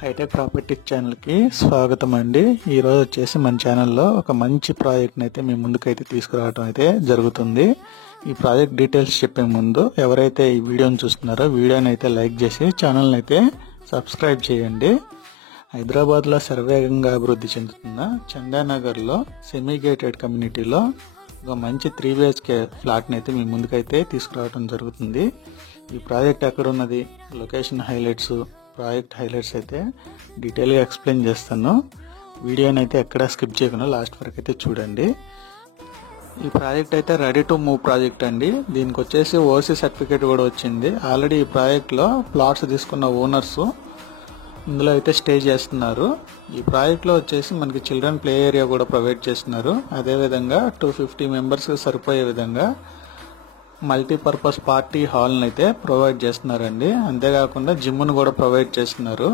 Hitech properties ఛానల్కి స్వాగతం అండి. ఈరోజు వచ్చేసి మన ఛానల్లో ఒక మంచి ప్రాజెక్ట్ని అయితే మీ ముందుకైతే తీసుకురావడం అయితే జరుగుతుంది. ఈ ప్రాజెక్ట్ డీటెయిల్స్ చెప్పే ముందు ఎవరైతే ఈ వీడియోని చూస్తున్నారో వీడియోని అయితే లైక్ చేసి ఛానల్ని అయితే సబ్స్క్రైబ్ చేయండి. హైదరాబాద్లో శరవేగంగా అభివృద్ధి చెందుతున్న చందానగర్లో సెమీ గేటెడ్ కమ్యూనిటీలో ఒక మంచి 3 BHK ఫ్లాట్ని అయితే మీ ముందుకైతే తీసుకురావడం జరుగుతుంది. ఈ ప్రాజెక్ట్ ఎక్కడ ఉన్నది, లొకేషన్ హైలైట్స్, ప్రాజెక్ట్ హైలైట్స్ అయితే డీటెయిల్గా ఎక్స్ప్లెయిన్ చేస్తాను. వీడియోని అయితే ఎక్కడ స్కిప్ చేయకుండా లాస్ట్ వరకు అయితే చూడండి. ఈ ప్రాజెక్ట్ అయితే రెడీ టు మూవ్ ప్రాజెక్ట్ అండి. దీనికి వచ్చేసి ఓసీ సర్టిఫికేట్ కూడా వచ్చింది. ఆల్రెడీ ఈ ప్రాజెక్ట్లో ప్లాట్స్ తీసుకున్న ఓనర్స్ ఇందులో అయితే స్టే చేస్తున్నారు. ఈ ప్రాజెక్ట్లో వచ్చేసి మనకి చిల్డ్రన్ ప్లే ఏరియా కూడా ప్రొవైడ్ చేస్తున్నారు. అదేవిధంగా 250 మెంబర్స్కి సరిపోయే విధంగా మల్టీపర్పస్ పార్టీ హాల్ని అయితే ప్రొవైడ్ చేస్తున్నారండి. అంతేకాకుండా జిమ్ను కూడా ప్రొవైడ్ చేస్తున్నారు.